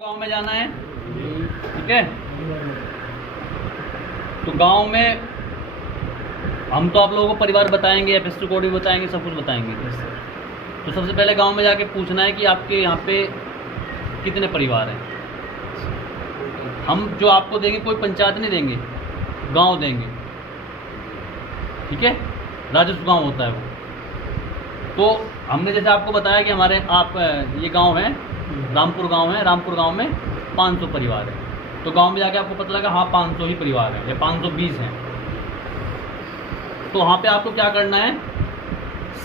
गांव में जाना है, ठीक है। तो गांव में हम तो आप लोगों को परिवार बताएंगे, एफएसटी कोड भी बताएंगे, सब कुछ बताएंगे। तो सबसे पहले गांव में जाके पूछना है कि आपके यहाँ पे कितने परिवार हैं। हम जो आपको देंगे कोई पंचायत नहीं देंगे, गांव देंगे, ठीक है। राजस्व गांव होता है वो। तो हमने जैसे आपको बताया कि हमारे ये गांव है, रामपुर गांव है, रामपुर गांव में 500 परिवार है। तो गांव में जाके आपको पता लगा हाँ 500 ही परिवार है या 520 हैं। तो वहाँ पे आपको क्या करना है,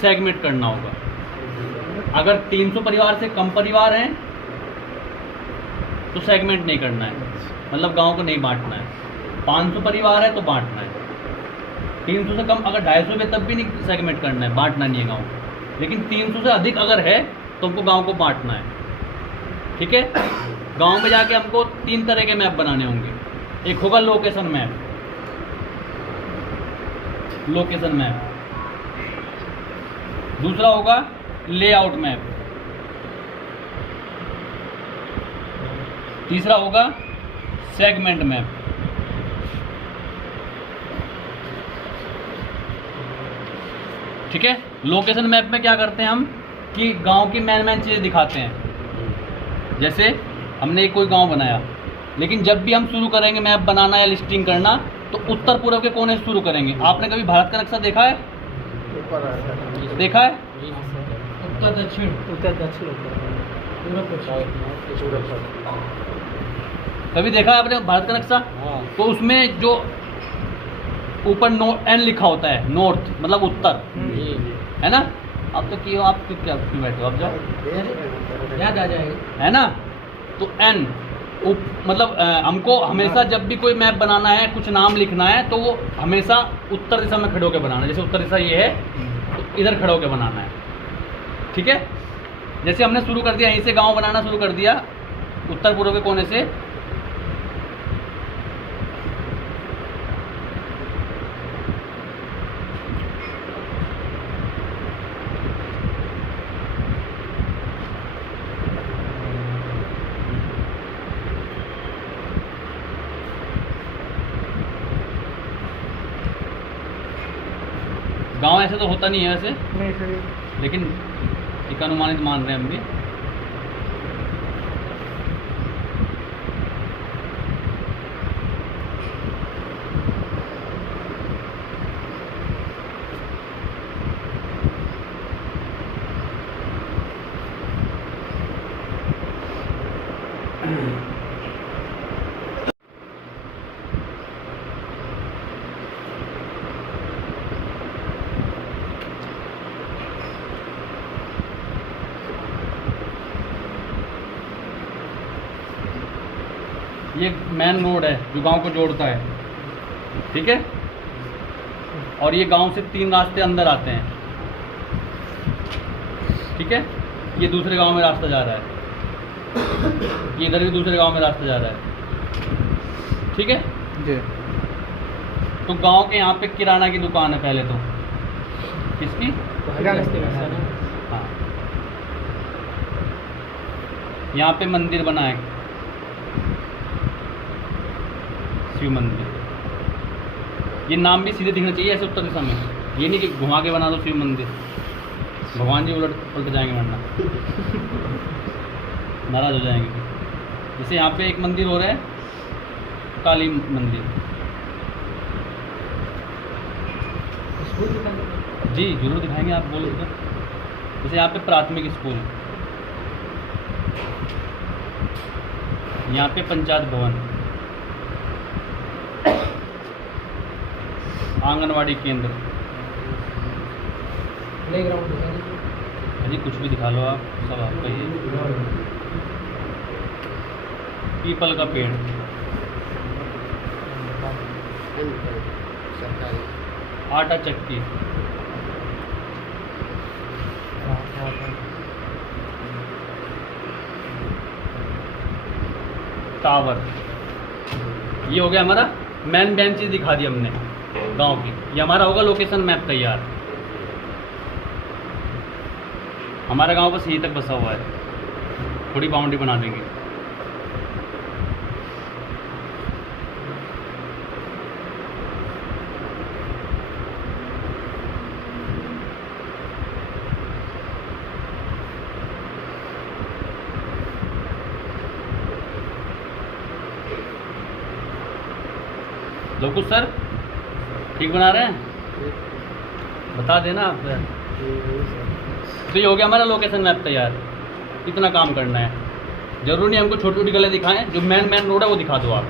सेगमेंट करना होगा। अगर 300 परिवार से कम परिवार हैं तो सेगमेंट नहीं करना है, मतलब गांव को नहीं बांटना है। 500 परिवार है तो बांटना है। 300 से कम अगर 250 पे तब भी नहीं सेगमेंट करना है, बांटना नहीं है गाँव। लेकिन 300 से अधिक अगर है तो हमको गाँव को बांटना है, ठीक है। गांव में जाके हमको 3 तरह के मैप बनाने होंगे। एक होगा लोकेशन मैप, दूसरा होगा लेआउट मैप, तीसरा होगा सेगमेंट मैप। ठीक है। लोकेशन मैप में क्या करते हैं हम कि गांव की मेन चीज़ें दिखाते हैं। जैसे हमने एक कोई गांव बनाया, लेकिन जब भी हम शुरू करेंगे मैप बनाना या लिस्टिंग करना तो उत्तर पूर्व के कोने से शुरू करेंगे। आपने कभी भारत का नक्शा देखा है? देखा है? उत्तर दक्षिण कभी देखा है आपने भारत का नक्शा? तो उसमें जो ऊपर एन लिखा होता है, नॉर्थ मतलब उत्तर, है ना। अब तो क्यों आप क्या बैठे हो, आप जाओ, याद आ जाएगा, है ना। तो एन मतलब हमको हमेशा जब भी कोई मैप बनाना है, कुछ नाम लिखना है, तो वो हमेशा उत्तर दिशा में खड़े होकर बनाना है। जैसे उत्तर दिशा ये है तो इधर खड़े होकर बनाना है, ठीक है। जैसे हमने शुरू कर दिया, यहीं से गांव बनाना शुरू कर दिया, उत्तर पूर्व के कोने से। गांव ऐसे तो होता नहीं है वैसे, लेकिन एक अनुमानित मान रहे हैं हम भी। ये मेन रोड है जो गांव को जोड़ता है, ठीक है। और ये गांव से 3 रास्ते अंदर आते हैं, ठीक है। ये दूसरे गांव में रास्ता जा रहा है, ये इधर भी दूसरे गांव में रास्ता जा रहा है, ठीक है जी। तो गांव के यहाँ पे किराना की दुकान है पहले तो, किसकी? हाँ। यहाँ पे मंदिर बना है, शिव मंदिर। ये नाम भी सीधे दिखना चाहिए ऐसे उत्तर दिशा में, ये नहीं कि घुमा के बना दो शिव मंदिर, भगवान जी उलट जाएंगे वरना नाराज हो जाएंगे। जैसे यहाँ पे एक मंदिर हो रहा है, काली मंदिर जी, जरूर दिखाएंगे, आप बोलो तो। जैसे यहाँ पे प्राथमिक स्कूल, यहाँ पे पंचायत भवन, आंगनवाड़ी केंद्र, प्लेग्राउंड जी, कुछ भी दिखा लो आप, सब आपका ही है। पीपल का पेड़, आटा चक्की, टावर। ये हो गया हमारा मेन चीज़ दिखा दी हमने गांव की। ये हमारा होगा लोकेशन मैप तैयार। हमारा गांव बस यहीं तक बसा हुआ है, थोड़ी बाउंड्री बना देंगे। लोकुश सर ठीक बना रहे हैं, बता देना आप। तो ये हो गया हमारा लोकेशन मैप तैयार। इतना काम करना है, जरूरी नहीं हमको छोटी छोटी गलियाँ दिखाएं, जो मेन रोड है वो दिखा दो आप।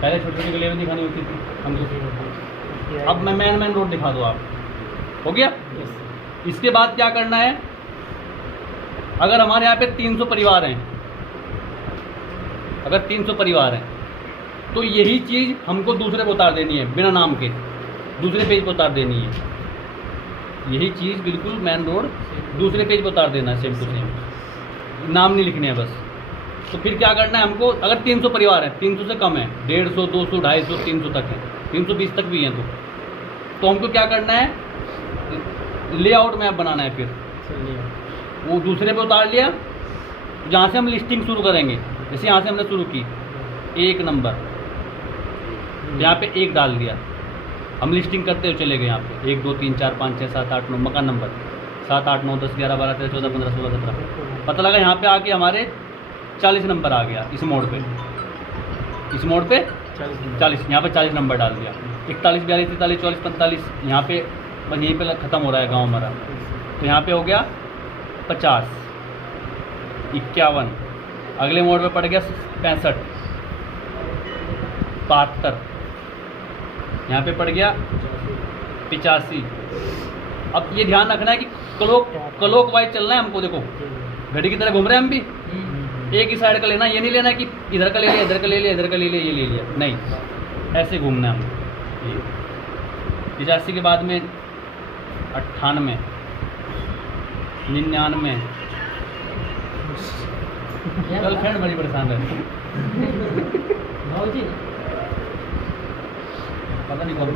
पहले छोटी छोटी गलियाँ भी दिखानी होती थी हमको, अब मैं मेन रोड दिखा दो आप। हो गया। इसके बाद क्या करना है, अगर हमारे यहाँ पे 300 परिवार हैं, अगर 300 परिवार हैं तो यही चीज़ हमको दूसरे को उतार देनी है, बिना नाम के दूसरे पेज पर उतार देनी है। यही चीज़ बिल्कुल मेन रोड दूसरे पेज पर उतार देना है, सेम टू सेम, नाम नहीं लिखने हैं बस। तो फिर क्या करना है हमको, अगर 300 परिवार है, 300 से कम है, 150, 200, 250, 300 तक है, 320 तक भी हैं, तो हमको क्या करना है, लेआउट मैप बनाना है। फिर वो दूसरे पे उतार लिया, जहाँ से हम लिस्टिंग शुरू करेंगे, जैसे यहाँ से हमने शुरू की 1 नंबर, यहाँ पे 1 डाल दिया, हम लिस्टिंग करते हुए चले गए यहाँ पे 1 2 3 4 5 6 7 8 9 मकान नंबर 7 8 9 10 11 12 13 14 15 16 17। पता लगा यहाँ पे आके हमारे 40 नंबर आ गया, इस मोड़ पे 40, यहाँ पे 40 नंबर डाल दिया। 41 42 43 44 45, यहाँ पे बस यहीं पे ख़त्म हो रहा है गांव हमारा। तो यहाँ पे हो गया 50, 51, अगले मोड़ पे पड़ गया 65, 72, यहाँ पे पड़ गया 85। अब ये ध्यान रखना है कि क्लॉक वाइज चलना है हमको। देखो घड़ी की तरह घूम रहे हैं हम भी, एक ही साइड का लेना, ये नहीं लेना कि इधर का ले लिया, इधर का ले लिया, इधर का ले लिया, ये ले लिया, नहीं, ऐसे घूमना है हमको। 85 के बाद में 98, 99, गर्लफ्रेंड बड़ी परेशान है, पता नहीं कब।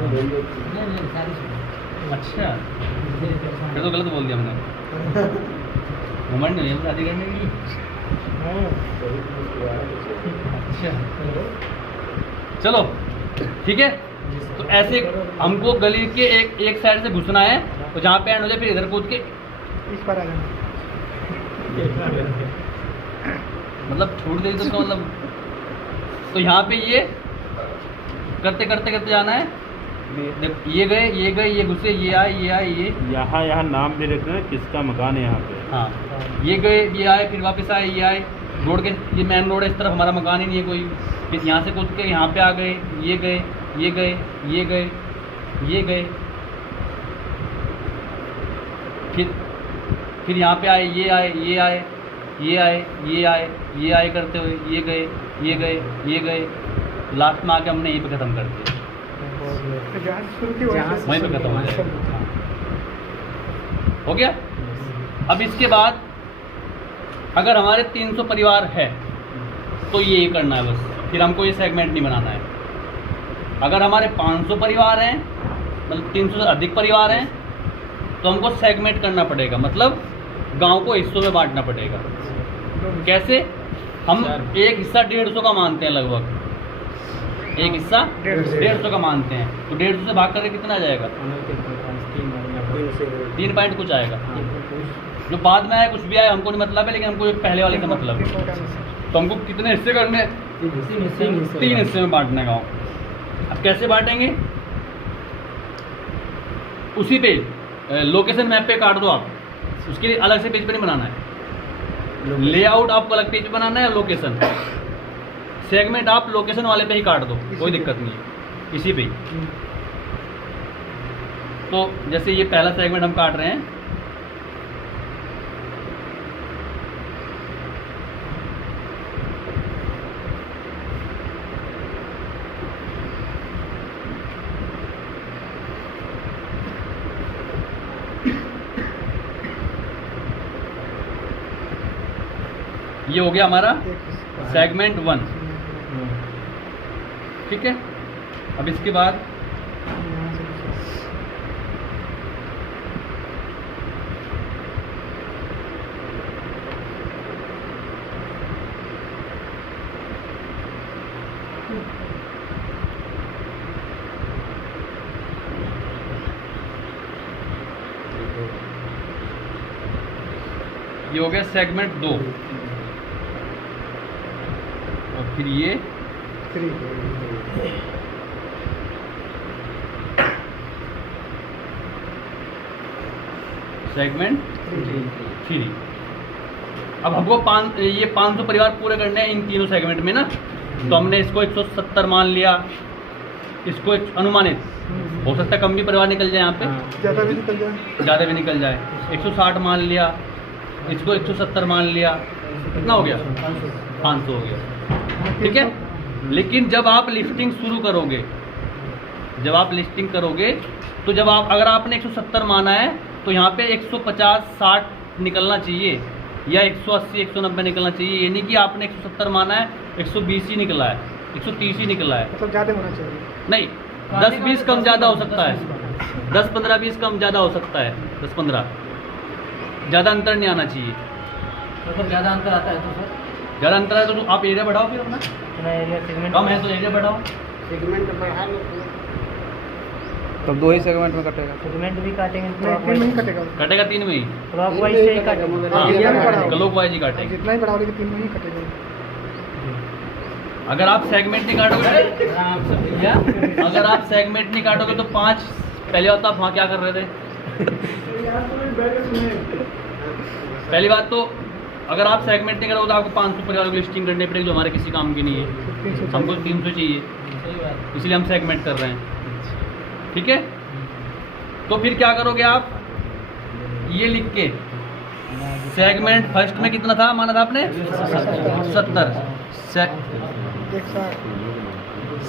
अच्छा फिर तो गलत बोल दिया हमने, घुमंड नहीं है शादी करने की। अच्छा चलो ठीक है। तो ऐसे हमको गली के एक साइड से घुसना है, तो जहाँ पे एंड हो जाए फिर इधर कूद के इस पर आ जाना, मतलब छूट दे तो मतलब। तो यहाँ पे ये करते करते करते जाना है, ये गए ये घुसे, ये आए ये यहाँ नाम भी रखना है किसका मकान है यहाँ पे। हाँ ये गए ये आए, फिर वापस आए ये आए, रोड के ये मेन रोड है, इस तरफ हमारा मकान ही नहीं है कोई। फिर यहाँ से कूद के यहाँ पे आ गए, ये गए ये गए ये गए ये गए, फिर यहाँ पे आए ये आए ये आए ये आए ये आए ये आए करते हुए ये गए ये गए ये गए, लास्ट में आके हमने यहीं पे ख़त्म कर दिया, वहीं पे ख़त्म हो जाएगा। हो गया। अब इसके बाद अगर हमारे 300 परिवार है तो ये करना है बस, फिर हमको ये सेगमेंट नहीं बनाना है। अगर हमारे 500 परिवार हैं, मतलब 300 से अधिक परिवार हैं, तो हमको सेगमेंट करना पड़ेगा, मतलब गांव को हिस्सों में बांटना पड़ेगा। कैसे? हम एक हिस्सा 150 का मानते हैं, लगभग एक हिस्सा 150 का मानते हैं, तो 150 से भाग करके कितना आ जाएगा? 3 पॉइंट कुछ आएगा। जो बाद में आया कुछ भी आया हमको नहीं मतलब है, लेकिन हमको जो पहले वाले का मतलब है। तो हमको कितने हिस्से करने हैं? 3 हिस्से में बांटना है गाँव। अब कैसे बांटेंगे? उसी पे लोकेशन मैप पे काट दो आप, उसके लिए अलग से पेज पे नहीं बनाना है। लेआउट आपको अलग पेज पे बनाना है, लोकेशन सेगमेंट आप लोकेशन वाले पे ही काट दो, कोई दिक्कत नहीं है, इसी पे ही। तो जैसे ये पहला सेगमेंट हम काट रहे हैं, ये हो गया हमारा सेगमेंट 1, ठीक है। अब इसके बाद ये हो गया सेगमेंट 2, और फिर ये सेगमेंट 3। अब हमको ये 500 परिवार पूरे करने हैं इन तीनों सेगमेंट में ना, तो हमने इसको 170 मान लिया, इसको अनुमानित हो सकता है कम भी परिवार निकल जाए यहाँ पे, ज़्यादा भी निकल जाए 160 मान लिया, इसको 170 मान लिया, कितना हो गया 500 हो गया, ठीक है। लेकिन जब आप लिफ्टिंग शुरू करोगे, तो जब आप अगर आपने 170 माना है तो यहाँ पे 150-60 निकलना चाहिए या 180-190 निकलना चाहिए। ये नहीं कि आपने 170 माना है 120 ही निकला है, 130 ही निकला है, मतलब ज़्यादा होना चाहिए। नहीं 10-20 कम ज़्यादा हो सकता है, 10-15-20 कम ज़्यादा हो सकता है, 10-15 ज़्यादा अंतर नहीं आना चाहिए। तो ज़्यादा अंतर आता है तो सर ज़्यादा अंतर है तो आप एरिया बढ़ाओ, फिर अपना एरिया सेगमेंट कम है तो एरिया बढ़ाओ। तब 2 ही सेगमेंट में कटेगा। सेगमेंट भी काटेंगे नहीं, 3 में ही कटेगा। कटेगा 3 में ही, क्लॉकवाइज से ही काटेंगे। एरिया में बढ़ाओ। क्लॉकवाइज ही काटेंगे। जितना ही बढ़ाओगे 3 में ही कटेगा। अगर आप सेगमेंट नहीं काटोगे तो 5 पहले होता, आप वहाँ क्या कर रहे थे? पहली बात तो अगर आप सेगमेंट नहीं करोगे तो आपको 500 परिवारों की लिस्टिंग करनी पड़ेगी, जो हमारे किसी काम की नहीं है। हमको 300 चाहिए, इसलिए हम सेगमेंट कर रहे हैं, ठीक है। तो फिर क्या करोगे आप, ये लिख के सेगमेंट फर्स्ट में कितना था माना था आपने 70,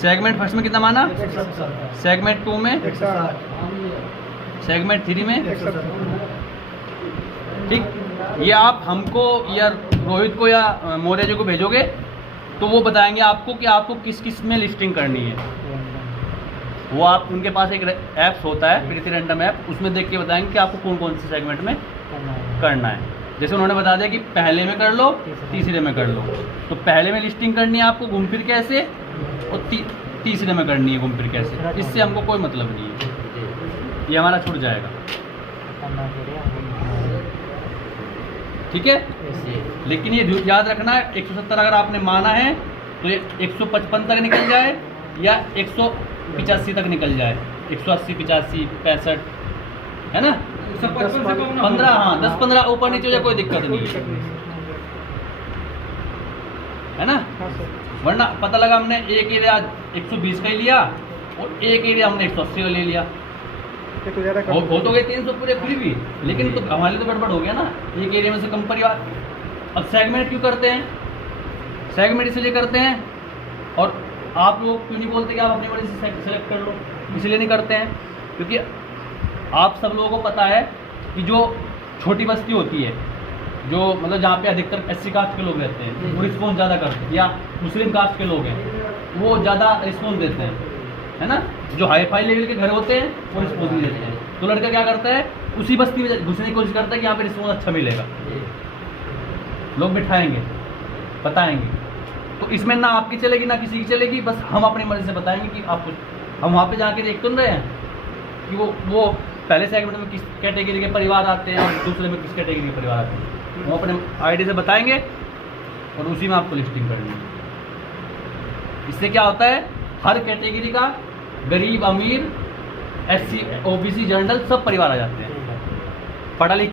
सेगमेंट फर्स्ट में कितना माना, सेगमेंट 2 में, सेगमेंट 3 में, ठीक। ये आप हमको या रोहित को या मौर्य जी को भेजोगे तो वो बताएंगे आपको कि आपको किस किस में लिस्टिंग करनी है। वो आप उनके पास एक ऐप्स होता है प्रीति रैंडम ऐप, उसमें देख के बताएंगे कि आपको कौन कौन से सेगमेंट में करना है। जैसे उन्होंने बता दिया कि पहले में कर लो, तीसरे में कर लो, तो पहले में लिस्टिंग करनी है आपको घूम फिर कैसे, और तीसरे में करनी है घूम फिर कैसे। इससे हमको कोई मतलब नहीं है, ये हमारा छूट जाएगा, ठीक है। लेकिन ये याद रखना, 170 अगर आपने माना है तो ये 155 तक निकल जाए या 185 तक निकल जाए, 180, 85, 65, है ना, 15, हाँ 10-15 ऊपर नीचे हो जाए कोई दिक्कत नहीं है ना। वरना पता लगा हमने एक एरिया 120 का ही लिया और एक एरिया हमने 180 का ले लिया, हो तो गए 300 पूरे खुली भी, लेकिन तो हमारे तो गड़बड़ हो गया ना, एक एरिया में से कम परिवार। अब सेगमेंट क्यों करते हैं, सेगमेंट इसलिए करते हैं, और आप लोग क्यों नहीं बोलते कि आप अपनी मर्जी से सेलेक्ट कर लो, इसलिए नहीं करते हैं क्योंकि आप सब लोगों को पता है कि जो छोटी बस्ती होती है, जो मतलब जहाँ पे अधिकतर SC कास्ट के लोग रहते हैं, वो रिस्पॉन्स ज़्यादा करते हैं, या मुस्लिम कास्ट के लोग हैं वो ज़्यादा रिस्पॉन्स देते हैं, है ना। जो हाई फाई लेवल के घर होते हैं वो रिस्पॉन्स नहीं देते हैं, तो लड़का क्या करता है, उसी बस्ती में घुसने की कोशिश करता है कि यहाँ पे रिस्पॉन्स अच्छा मिलेगा, लोग बिठाएंगे, बताएंगे। तो इसमें ना आपकी चलेगी ना किसी की चलेगी, बस हम अपनी मर्जी से बताएंगे कि आप कुछ, हम वहाँ पे जाके देख तो नहीं रहे हैं कि वो पहले सेगमेंट में किस कैटेगरी के परिवार आते हैं और दूसरे में किस कैटेगरी के परिवार आते हैं, वो अपने आईडी से बताएंगे और उसी में आपको लिस्टिंग करनी है। इससे क्या होता है, हर कैटेगरी का गरीब, अमीर, SC, OBC, जनरल सब परिवार आ जाते हैं, पढ़ा लिखा